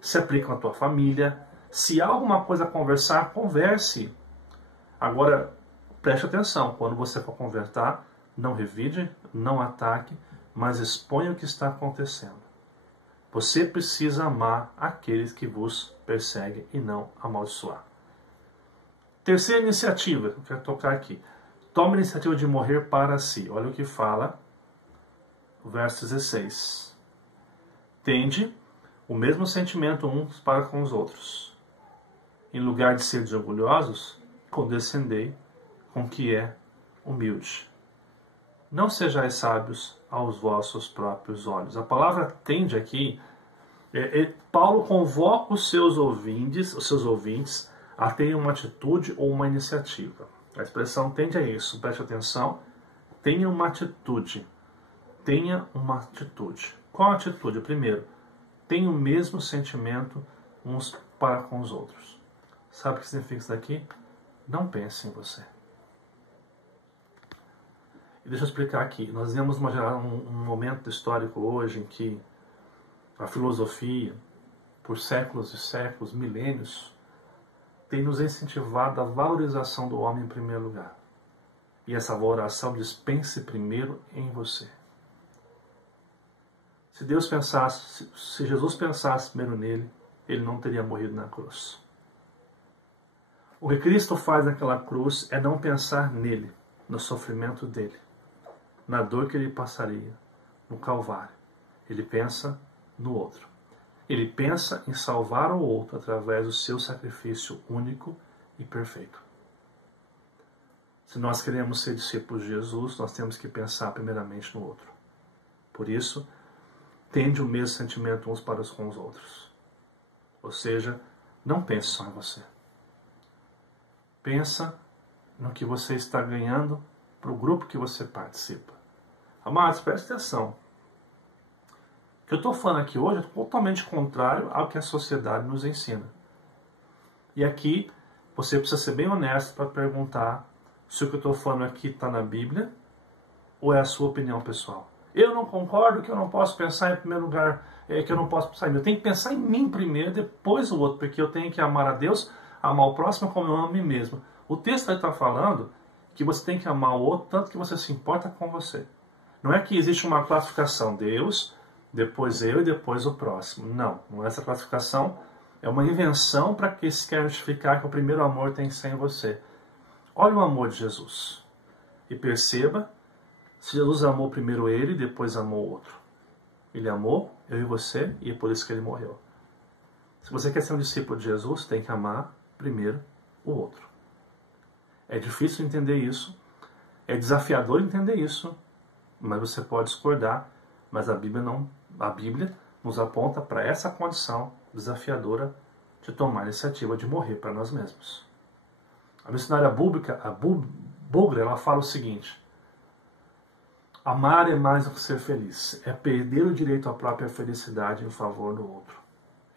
se aplicam à tua família. Se há alguma coisa a conversar, converse. Agora, preste atenção, quando você for conversar, não revide, não ataque, mas exponha o que está acontecendo. Você precisa amar aqueles que vos perseguem e não amaldiçoar. Terceira iniciativa, que eu quero tocar aqui. Tome a iniciativa de morrer para si. Olha o que fala o verso 16. Tende o mesmo sentimento uns para com os outros. Em lugar de ser orgulhosos, condescendei com o que é humilde. Não sejais sábios aos vossos próprios olhos. A palavra tende aqui, Paulo convoca os seus ouvintes a terem uma atitude ou uma iniciativa. A expressão tende a isso, preste atenção. Tenha uma atitude. Tenha uma atitude. Qual a atitude? Primeiro, tenha o mesmo sentimento uns para com os outros. Sabe o que significa isso daqui? Não pense em você. E deixa eu explicar aqui. Nós vemos um momento histórico hoje em que a filosofia, por séculos e séculos, milênios, tem nos incentivado a valorização do homem em primeiro lugar. E essa valoração diz: pense primeiro em você. Se Jesus pensasse primeiro nele, ele não teria morrido na cruz. O que Cristo faz naquela cruz é não pensar nele, no sofrimento dele, na dor que ele passaria, no Calvário. Ele pensa no outro. Ele pensa em salvar o outro através do seu sacrifício único e perfeito. Se nós queremos ser discípulos de Jesus, nós temos que pensar primeiramente no outro. Por isso, tende o mesmo sentimento uns para com os outros. Ou seja, não pense só em você. Pensa no que você está ganhando para o grupo que você participa. Amados, preste atenção. O que eu estou falando aqui hoje é totalmente contrário ao que a sociedade nos ensina. E aqui você precisa ser bem honesto para perguntar se o que eu estou falando aqui está na Bíblia ou é a sua opinião pessoal. Eu não concordo que eu não posso pensar em primeiro lugar, que eu não posso pensar em mim. Eu tenho que pensar em mim primeiro, depois o outro, porque eu tenho que amar a Deus, amar o próximo como eu amo a mim mesmo. O texto está falando que você tem que amar o outro tanto que você se importa com você. Não é que existe uma classificação, Deus, depois eu e depois o próximo. Não é essa classificação. É uma invenção para que se quer justificar que o primeiro amor tem que ser em você. Olha o amor de Jesus. E perceba se Jesus amou primeiro ele e depois amou o outro. Ele amou eu e você e é por isso que ele morreu. Se você quer ser um discípulo de Jesus, tem que amar primeiro o outro. É difícil entender isso. É desafiador entender isso. Mas você pode discordar. Mas a Bíblia nos aponta para essa condição desafiadora de tomar a iniciativa de morrer para nós mesmos. A missionária búlgara, ela fala o seguinte: amar é mais do que ser feliz, é perder o direito à própria felicidade em favor do outro.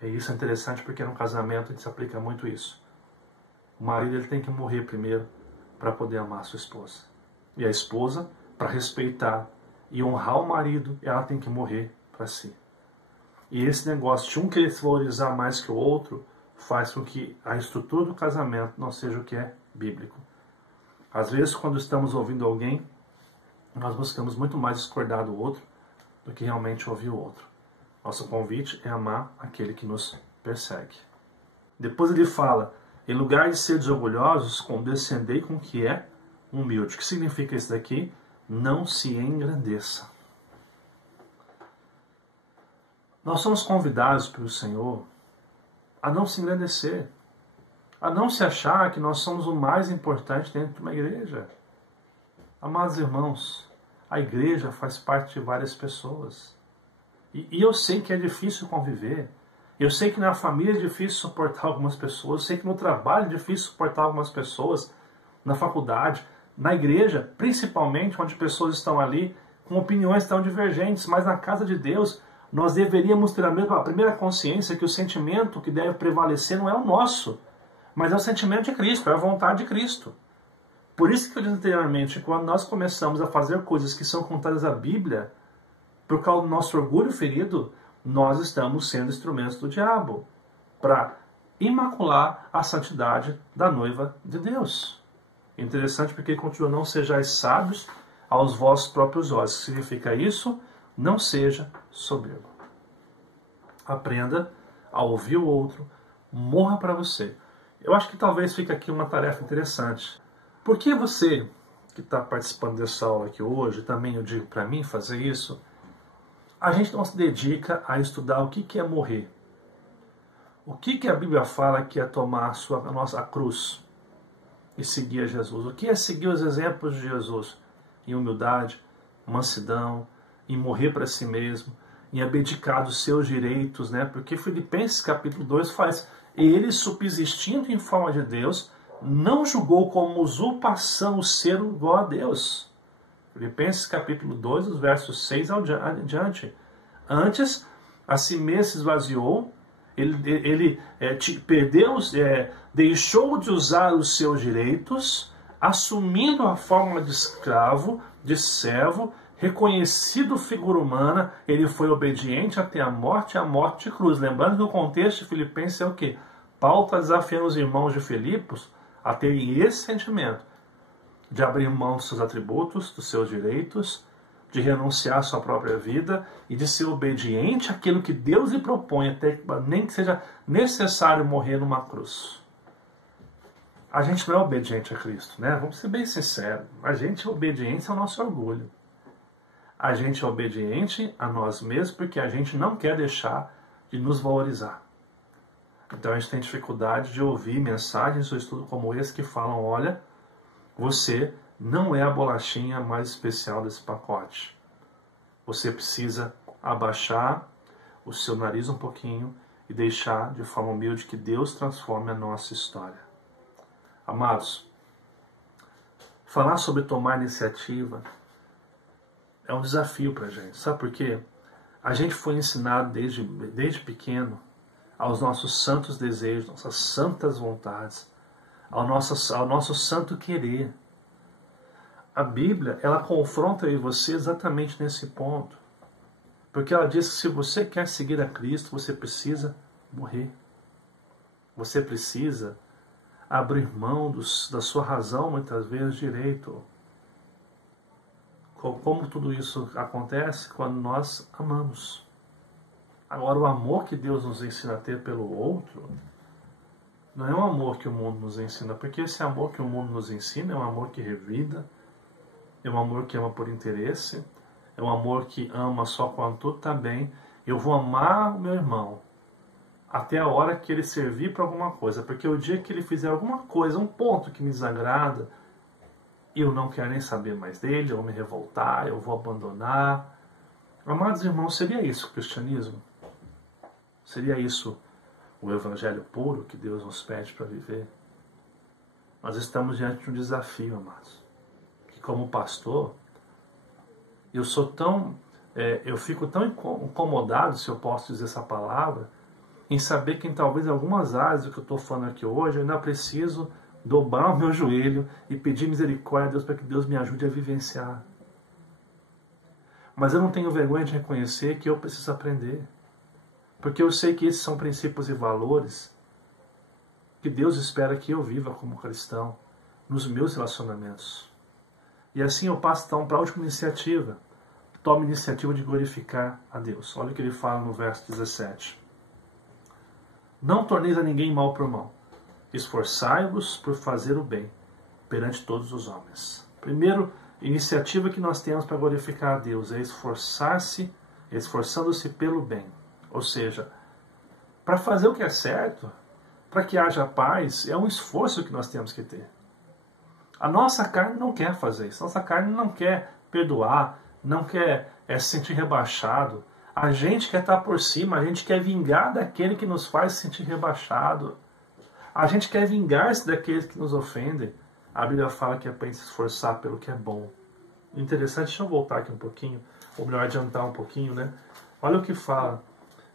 E isso é interessante porque no casamento a gente se aplica muito isso. O marido ele tem que morrer primeiro para poder amar a sua esposa. E a esposa, para respeitar e honrar o marido, ela tem que morrer para si. E esse negócio de um querer se valorizar mais que o outro faz com que a estrutura do casamento não seja o que é bíblico. Às vezes, quando estamos ouvindo alguém, nós buscamos muito mais discordar do outro do que realmente ouvir o outro. Nosso convite é amar aquele que nos persegue. Depois ele fala: em lugar de ser orgulhosos, condescendei com o que é humilde. O que significa isso daqui? Não se engrandeça. Nós somos convidados pelo Senhor a não se engrandecer, a não se achar que nós somos o mais importante dentro de uma igreja. Amados irmãos, a igreja faz parte de várias pessoas. E eu sei que é difícil conviver. Eu sei que na família é difícil suportar algumas pessoas. Eu sei que no trabalho é difícil suportar algumas pessoas. Na faculdade, na igreja, principalmente, onde pessoas estão ali com opiniões tão divergentes. Mas na casa de Deus, nós deveríamos ter a primeira consciência que o sentimento que deve prevalecer não é o nosso, mas é o sentimento de Cristo, é a vontade de Cristo. Por isso que eu disse anteriormente, quando nós começamos a fazer coisas que são contrárias à Bíblia, por causa do nosso orgulho ferido, nós estamos sendo instrumentos do diabo para imacular a santidade da noiva de Deus. Interessante porque ele continua: não sejais sábios aos vossos próprios olhos. O que significa isso? Não seja soberbo. Aprenda a ouvir o outro, morra para você. Eu acho que talvez fique aqui uma tarefa interessante. Por que você, que está participando dessa aula aqui hoje, também eu digo para mim fazer isso, a gente não se dedica a estudar o que é morrer O que a Bíblia fala que é tomar a nossa cruz e seguir a Jesus? O que é seguir os exemplos de Jesus? Em humildade, mansidão, em morrer para si mesmo, em abdicar dos seus direitos, né? Porque Filipenses capítulo 2 faz: ele, subsistindo em forma de Deus, não julgou como usurpação o ser igual a Deus. Filipenses capítulo 2, os versos 6 adiante. Antes, a si mesmo se esvaziou, ele deixou de usar os seus direitos, assumindo a forma de escravo, de servo, reconhecido figura humana, ele foi obediente até a morte de cruz. Lembrando que o contexto de Filipenses é o quê? Paulo está desafiando os irmãos de Filipos a terem esse sentimento de abrir mão dos seus atributos, dos seus direitos, de renunciar à sua própria vida e de ser obediente àquilo que Deus lhe propõe, até nem que seja necessário morrer numa cruz. A gente não é obediente a Cristo, né? Vamos ser bem sinceros. A gente é obediente ao nosso orgulho. A gente é obediente a nós mesmos porque a gente não quer deixar de nos valorizar. Então a gente tem dificuldade de ouvir mensagens do estudo como esse que falam: olha, você não é a bolachinha mais especial desse pacote. Você precisa abaixar o seu nariz um pouquinho e deixar de forma humilde que Deus transforme a nossa história. Amados, falar sobre tomar iniciativa é um desafio para a gente. Sabe por quê? A gente foi ensinado desde pequeno aos nossos santos desejos, nossas santas vontades, ao nosso santo querer. A Bíblia, ela confronta eu e você exatamente nesse ponto. Porque ela diz que se você quer seguir a Cristo, você precisa morrer. Você precisa abrir mão da sua razão, muitas vezes, direito. Como tudo isso acontece? Quando nós amamos. Agora, o amor que Deus nos ensina a ter pelo outro não é um amor que o mundo nos ensina, porque esse amor que o mundo nos ensina é um amor que revida, é um amor que ama por interesse, é um amor que ama só quando tudo está bem. Eu vou amar o meu irmão até a hora que ele servir para alguma coisa, porque o dia que ele fizer alguma coisa, um ponto que me desagrada, eu não quero nem saber mais dele, eu vou me revoltar, eu vou abandonar. Amados irmãos, seria isso o cristianismo? Seria isso o evangelho puro que Deus nos pede para viver? Nós estamos diante de um desafio, amados. Que como pastor, eu fico tão incomodado, se eu posso dizer essa palavra, em saber que talvez em algumas áreas do que eu estou falando aqui hoje, eu ainda preciso dobrar o meu joelho e pedir misericórdia a Deus para que Deus me ajude a vivenciar. Mas eu não tenho vergonha de reconhecer que eu preciso aprender. Porque eu sei que esses são princípios e valores que Deus espera que eu viva como cristão nos meus relacionamentos. E assim eu passo então para a última iniciativa. Tome a iniciativa de glorificar a Deus. Olha o que ele fala no verso 17. Não torneis a ninguém mal por mal. Esforçai-vos por fazer o bem perante todos os homens. Primeiro, iniciativa que nós temos para glorificar a Deus é esforçar-se, esforçando-se pelo bem. Ou seja, para fazer o que é certo, para que haja paz, é um esforço que nós temos que ter. A nossa carne não quer fazer isso. Nossa carne não quer perdoar, não quer se sentir rebaixado. A gente quer estar por cima, a gente quer vingar daquele que nos faz se sentir rebaixado. A gente quer vingar-se daqueles que nos ofendem. A Bíblia fala que é para se esforçar pelo que é bom. Interessante, deixa eu voltar aqui um pouquinho, ou melhor, adiantar um pouquinho, né? Olha o que fala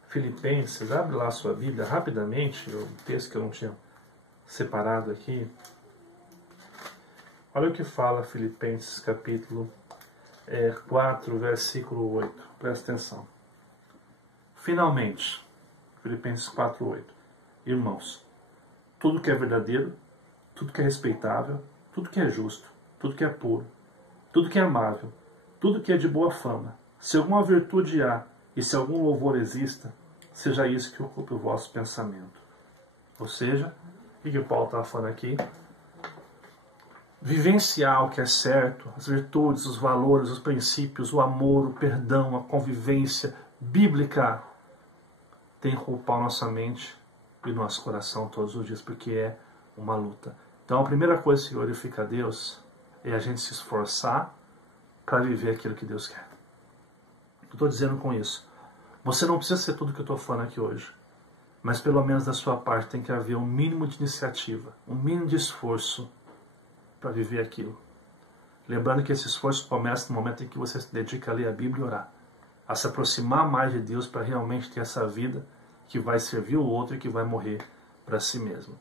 Filipenses, abre lá a sua Bíblia rapidamente, o texto que eu não tinha separado aqui. Olha o que fala Filipenses capítulo 4, versículo 8. Presta atenção. Finalmente, Filipenses 4, 8. Irmãos, tudo que é verdadeiro, tudo que é respeitável, tudo que é justo, tudo que é puro, tudo que é amável, tudo que é de boa fama, se alguma virtude há e se algum louvor exista, seja isso que ocupe o vosso pensamento. Ou seja, o que o Paulo está falando aqui? Vivenciar o que é certo, as virtudes, os valores, os princípios, o amor, o perdão, a convivência bíblica tem que ocupar nossa mente em nosso coração todos os dias, porque é uma luta. Então a primeira coisa que glorifica a Deus é a gente se esforçar para viver aquilo que Deus quer. Eu estou dizendo com isso, você não precisa ser tudo que eu estou falando aqui hoje, mas pelo menos da sua parte tem que haver um mínimo de iniciativa, um mínimo de esforço para viver aquilo. Lembrando que esse esforço começa no momento em que você se dedica a ler a Bíblia e orar, a se aproximar mais de Deus para realmente ter essa vida que vai servir o outro e que vai morrer para si mesmo.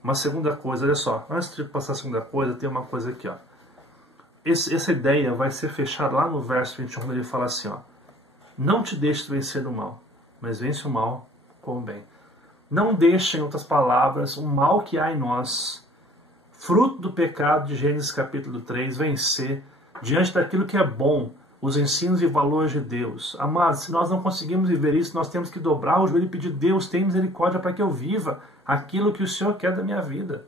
Uma segunda coisa, olha só, antes de passar a segunda coisa, tem uma coisa aqui, ó. Essa ideia vai ser fechada lá no verso 21, quando ele fala assim, ó, não te deixes vencer do mal, mas vence o mal com o bem. Não deixe, em outras palavras, o mal que há em nós, fruto do pecado de Gênesis capítulo 3, vencer diante daquilo que é bom, os ensinos e valores de Deus. Amados, se nós não conseguimos viver isso, nós temos que dobrar o joelho e pedir, Deus, tem misericórdia para que eu viva aquilo que o Senhor quer da minha vida.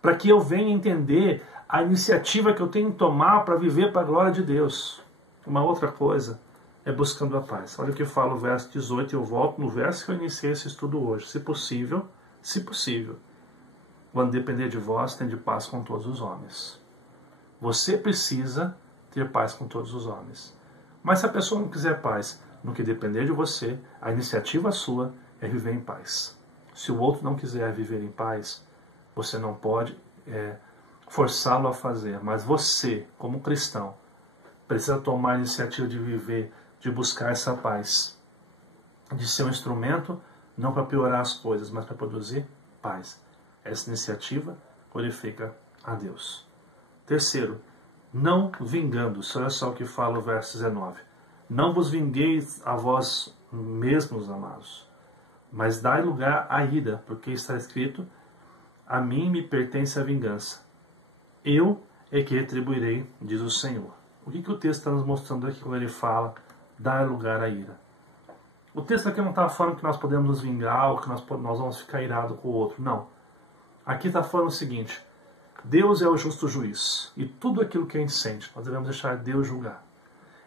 Para que eu venha entender a iniciativa que eu tenho que tomar para viver para a glória de Deus. Uma outra coisa é buscando a paz. Olha o que fala o verso 18, eu volto no verso que eu iniciei esse estudo hoje. Se possível, quando depender de vós, tende paz com todos os homens. Você precisa ter paz com todos os homens. Mas se a pessoa não quiser paz, no que depender de você, a iniciativa sua é viver em paz. Se o outro não quiser viver em paz, você não pode forçá-lo a fazer. Mas você, como cristão, precisa tomar a iniciativa de viver, de buscar essa paz. De ser um instrumento, não para piorar as coisas, mas para produzir paz. Essa iniciativa glorifica a Deus. Terceiro, não vingando-se. Olha só o que fala o verso 19. Não vos vingueis a vós mesmos, amados, mas dai lugar à ira, porque está escrito, a mim me pertence a vingança. Eu é que retribuirei, diz o Senhor. O que o texto está nos mostrando aqui quando ele fala, dai lugar à ira? O texto aqui não está falando que nós podemos nos vingar ou que nós vamos ficar irados com o outro. Não. Aqui está falando o seguinte, Deus é o justo juiz, e tudo aquilo que é incêndio, nós devemos deixar Deus julgar.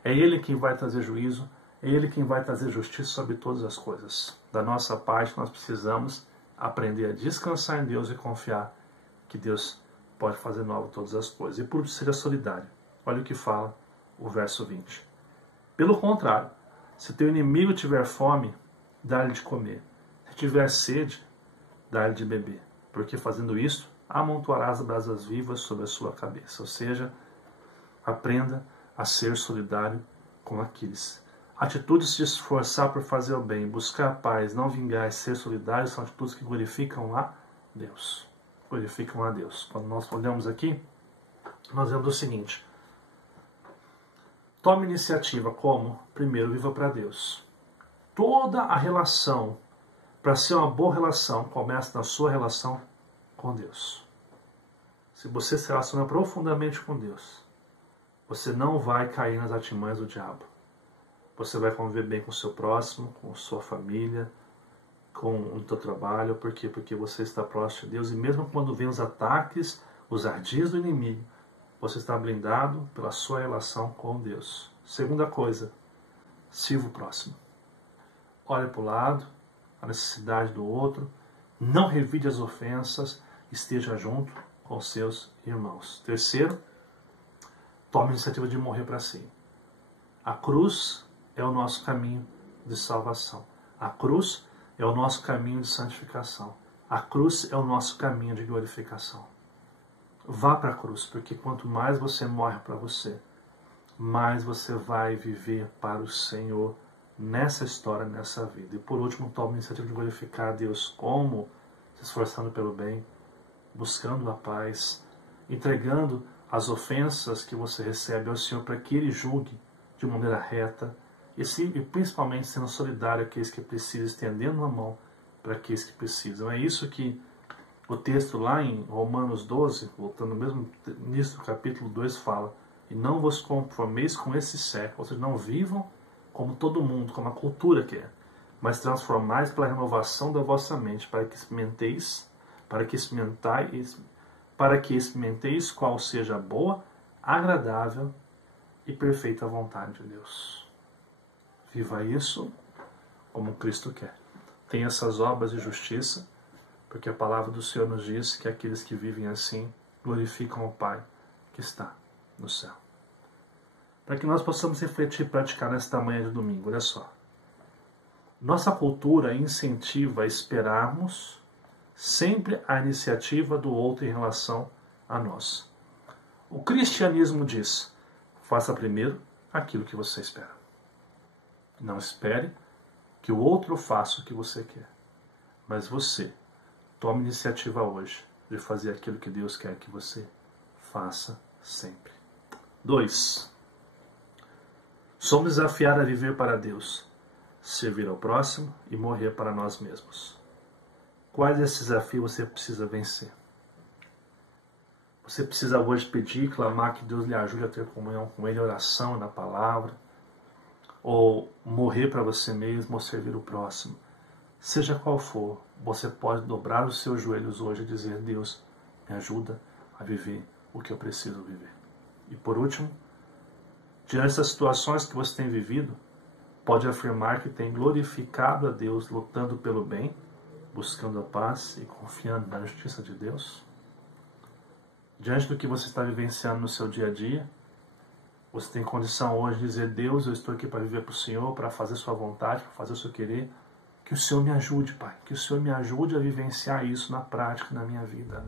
É Ele quem vai trazer juízo, é Ele quem vai trazer justiça sobre todas as coisas. Da nossa parte, nós precisamos aprender a descansar em Deus e confiar que Deus pode fazer novo todas as coisas. E por último, seja solidário. Olha o que fala o verso 20. Pelo contrário, se teu inimigo tiver fome, dá-lhe de comer. Se tiver sede, dá-lhe de beber. Porque fazendo isso, amontoarás brasas vivas sobre a sua cabeça. Ou seja, aprenda a ser solidário com aqueles. Atitudes de se esforçar por fazer o bem, buscar a paz, não vingar e ser solidário são atitudes que glorificam a Deus. Glorificam a Deus. Quando nós olhamos aqui, nós vemos o seguinte. Tome iniciativa como? Primeiro, viva para Deus. Toda a relação, para ser uma boa relação, começa na sua relação com Deus. Se você se relaciona profundamente com Deus, você não vai cair nas artimanhas do diabo. Você vai conviver bem com o seu próximo, com sua família, com o seu trabalho. Por quê? Porque você está próximo de Deus. E mesmo quando vem os ataques, os ardis do inimigo, você está blindado pela sua relação com Deus. Segunda coisa, sirva o próximo. Olhe para o lado, a necessidade do outro. Não revide as ofensas. Esteja junto com seus irmãos. Terceiro, tome a iniciativa de morrer para si. A cruz é o nosso caminho de salvação. A cruz é o nosso caminho de santificação. A cruz é o nosso caminho de glorificação. Vá para a cruz, porque quanto mais você morre para você, mais você vai viver para o Senhor nessa história, nessa vida. E por último, tome a iniciativa de glorificar a Deus como? Se esforçando pelo bem, buscando a paz, entregando as ofensas que você recebe ao Senhor para que Ele julgue de maneira reta e principalmente sendo solidário àqueles que precisam, estendendo a mão para aqueles que precisam. É isso que o texto lá em Romanos 12, voltando mesmo início do capítulo 2, fala, e não vos conformeis com esse século, ou seja, não vivam como todo mundo, como a cultura quer, mas transformais pela renovação da vossa mente, para que experimenteis qual seja a boa, agradável e perfeita vontade de Deus. Viva isso como Cristo quer. tem essas obras de justiça, porque a palavra do Senhor nos diz que aqueles que vivem assim glorificam o Pai que está no céu. Para que nós possamos refletir e praticar nesta manhã de domingo, olha só. Nossa cultura incentiva a esperarmos sempre a iniciativa do outro em relação a nós. O cristianismo diz: faça primeiro aquilo que você espera. Não espere que o outro faça o que você quer. Mas você tome iniciativa hoje de fazer aquilo que Deus quer que você faça sempre. 2. Somos desafiados a viver para Deus, servir ao próximo e morrer para nós mesmos. Quais desses desafios você precisa vencer? Você precisa hoje pedir, clamar que Deus lhe ajude a ter comunhão com Ele, oração na palavra, ou morrer para você mesmo, ou servir o próximo. Seja qual for, você pode dobrar os seus joelhos hoje e dizer: Deus, me ajuda a viver o que eu preciso viver. E por último, diante dessas situações que você tem vivido, pode afirmar que tem glorificado a Deus lutando pelo bem, buscando a paz e confiando na justiça de Deus? Diante do que você está vivenciando no seu dia a dia, você tem condição hoje de dizer: Deus, eu estou aqui para viver para o Senhor, para fazer sua vontade, para fazer o seu querer. Que o Senhor me ajude, Pai. Que o Senhor me ajude a vivenciar isso na prática, na minha vida.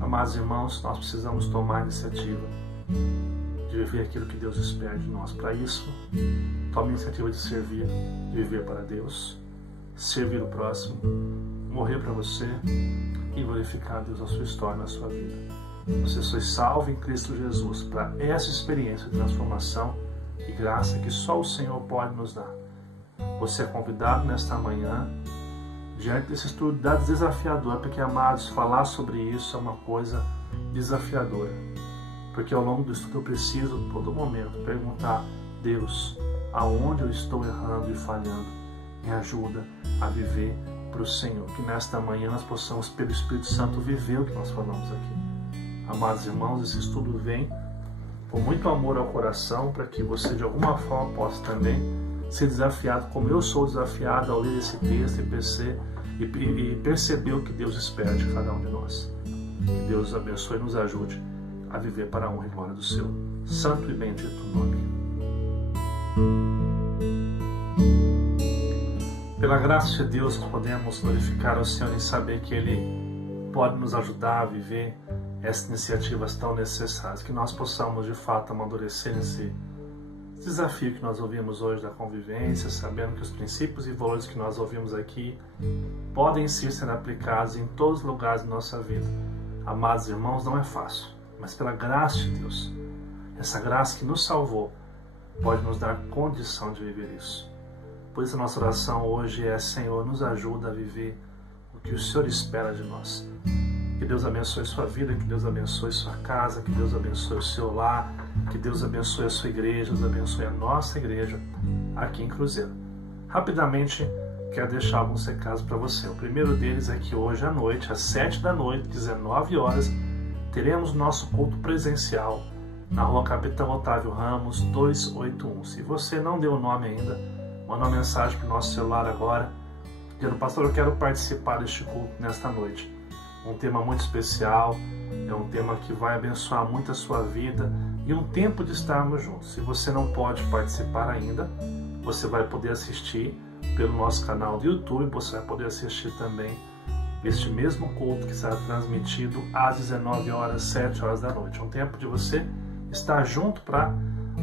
Amados irmãos, nós precisamos tomar a iniciativa de viver aquilo que Deus espera de nós. Para isso, tome a iniciativa de servir, de viver para Deus, servir o próximo, morrer para você e glorificar a Deus na sua história, na sua vida. Você foi salvo em Cristo Jesus para essa experiência de transformação e graça que só o Senhor pode nos dar. Você é convidado nesta manhã, diante desse estudo desafiador, porque, amados, falar sobre isso é uma coisa desafiadora. Porque ao longo do estudo eu preciso, a todo momento, perguntar: Deus, aonde eu estou errando e falhando? Me ajuda a viver para o Senhor. Que nesta manhã nós possamos, pelo Espírito Santo, viver o que nós falamos aqui. Amados irmãos, esse estudo vem com muito amor ao coração, para que você de alguma forma possa também ser desafiado, como eu sou desafiado ao ler esse texto e perceber o que Deus espera de cada um de nós. Que Deus abençoe e nos ajude a viver para a honra e glória do seu santo e bendito nome. Pela graça de Deus, nós podemos glorificar ao Senhor em saber que Ele pode nos ajudar a viver essas iniciativas tão necessárias, que nós possamos de fato amadurecer nesse desafio que nós ouvimos hoje da convivência, sabendo que os princípios e valores que nós ouvimos aqui podem sim ser aplicados em todos os lugares da nossa vida. Amados irmãos, não é fácil, mas pela graça de Deus, essa graça que nos salvou, pode nos dar condição de viver isso. Por isso a nossa oração hoje é: Senhor, nos ajuda a viver o que o Senhor espera de nós. Que Deus abençoe sua vida, que Deus abençoe sua casa, que Deus abençoe o seu lar, que Deus abençoe a sua igreja, Deus abençoe a nossa igreja aqui em Cruzeiro. Rapidamente, quero deixar alguns recados para você. O primeiro deles é que hoje à noite, às 7h, 19 horas, teremos nosso culto presencial na rua Capitão Otávio Ramos, 281. Se você não deu o nome ainda, manda uma mensagem para o nosso celular agora, dizendo: pastor, eu quero participar deste culto nesta noite. Um tema muito especial, é um tema que vai abençoar muito a sua vida e um tempo de estarmos juntos. Se você não pode participar ainda, você vai poder assistir pelo nosso canal do YouTube, você vai poder assistir também este mesmo culto que será transmitido às 19 horas, 7 horas da noite. É um tempo de você estar junto para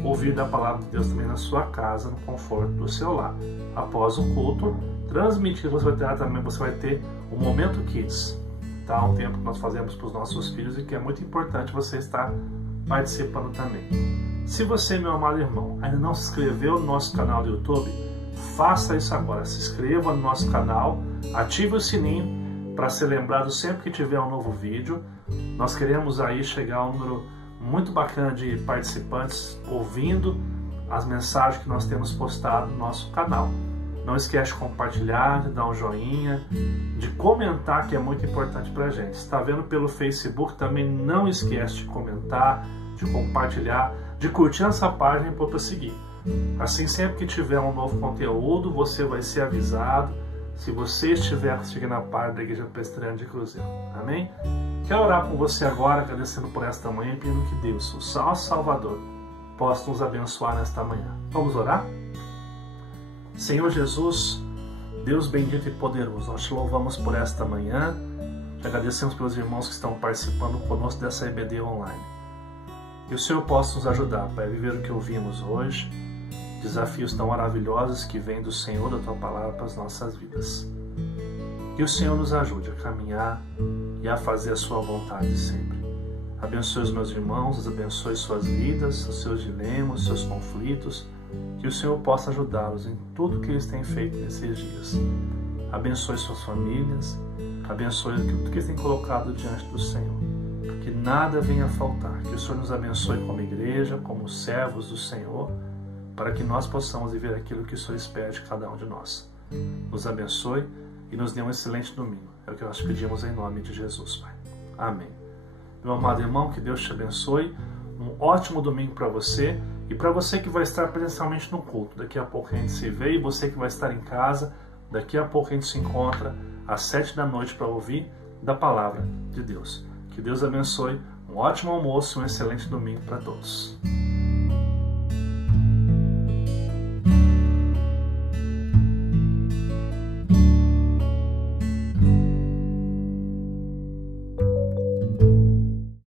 ouvir da palavra de Deus também na sua casa, no conforto do seu lar. Após o culto transmitido, você vai ter o Momento Kids. Tá? Um tempo que nós fazemos para os nossos filhos e que é muito importante você estar participando também. Se você, meu amado irmão, ainda não se inscreveu no nosso canal do YouTube, faça isso agora. Se inscreva no nosso canal, ative o sininho para ser lembrado sempre que tiver um novo vídeo. Nós queremos aí chegar a um número muito bacana de participantes ouvindo as mensagens que nós temos postado no nosso canal. Não esquece de compartilhar, de dar um joinha, de comentar, que é muito importante para a gente. Se está vendo pelo Facebook, também não esquece de comentar, de compartilhar, de curtir essa página e pôr para seguir. Assim, sempre que tiver um novo conteúdo, você vai ser avisado se você estiver seguindo a página da Igreja Presbiteriana de Cruzeiro. Amém? Quero orar com você agora, agradecendo por esta manhã e pedindo que Deus, o nosso Salvador, possa nos abençoar nesta manhã. Vamos orar? Senhor Jesus, Deus bendito e poderoso, nós te louvamos por esta manhã, te agradecemos pelos irmãos que estão participando conosco dessa EBD online. Que o Senhor possa nos ajudar, Pai, a viver o que ouvimos hoje, desafios tão maravilhosos que vêm do Senhor, da Tua Palavra para as nossas vidas. Que o Senhor nos ajude a caminhar e a fazer a Sua vontade sempre. Abençoe os meus irmãos, abençoe suas vidas, os seus dilemas, os seus conflitos, que o Senhor possa ajudá-los em tudo que eles têm feito nesses dias. Abençoe suas famílias, abençoe tudo que eles têm colocado diante do Senhor. Que nada venha a faltar, que o Senhor nos abençoe como igreja, como servos do Senhor, para que nós possamos viver aquilo que o Senhor espera de cada um de nós. Nos abençoe e nos dê um excelente domingo. É o que nós pedimos em nome de Jesus, Pai. Amém. Meu amado irmão, que Deus te abençoe. Um ótimo domingo para você e para você que vai estar presencialmente no culto. Daqui a pouco a gente se vê, e você que vai estar em casa, daqui a pouco a gente se encontra às 7 da noite para ouvir da Palavra de Deus. Que Deus abençoe. Um ótimo almoço e um excelente domingo para todos.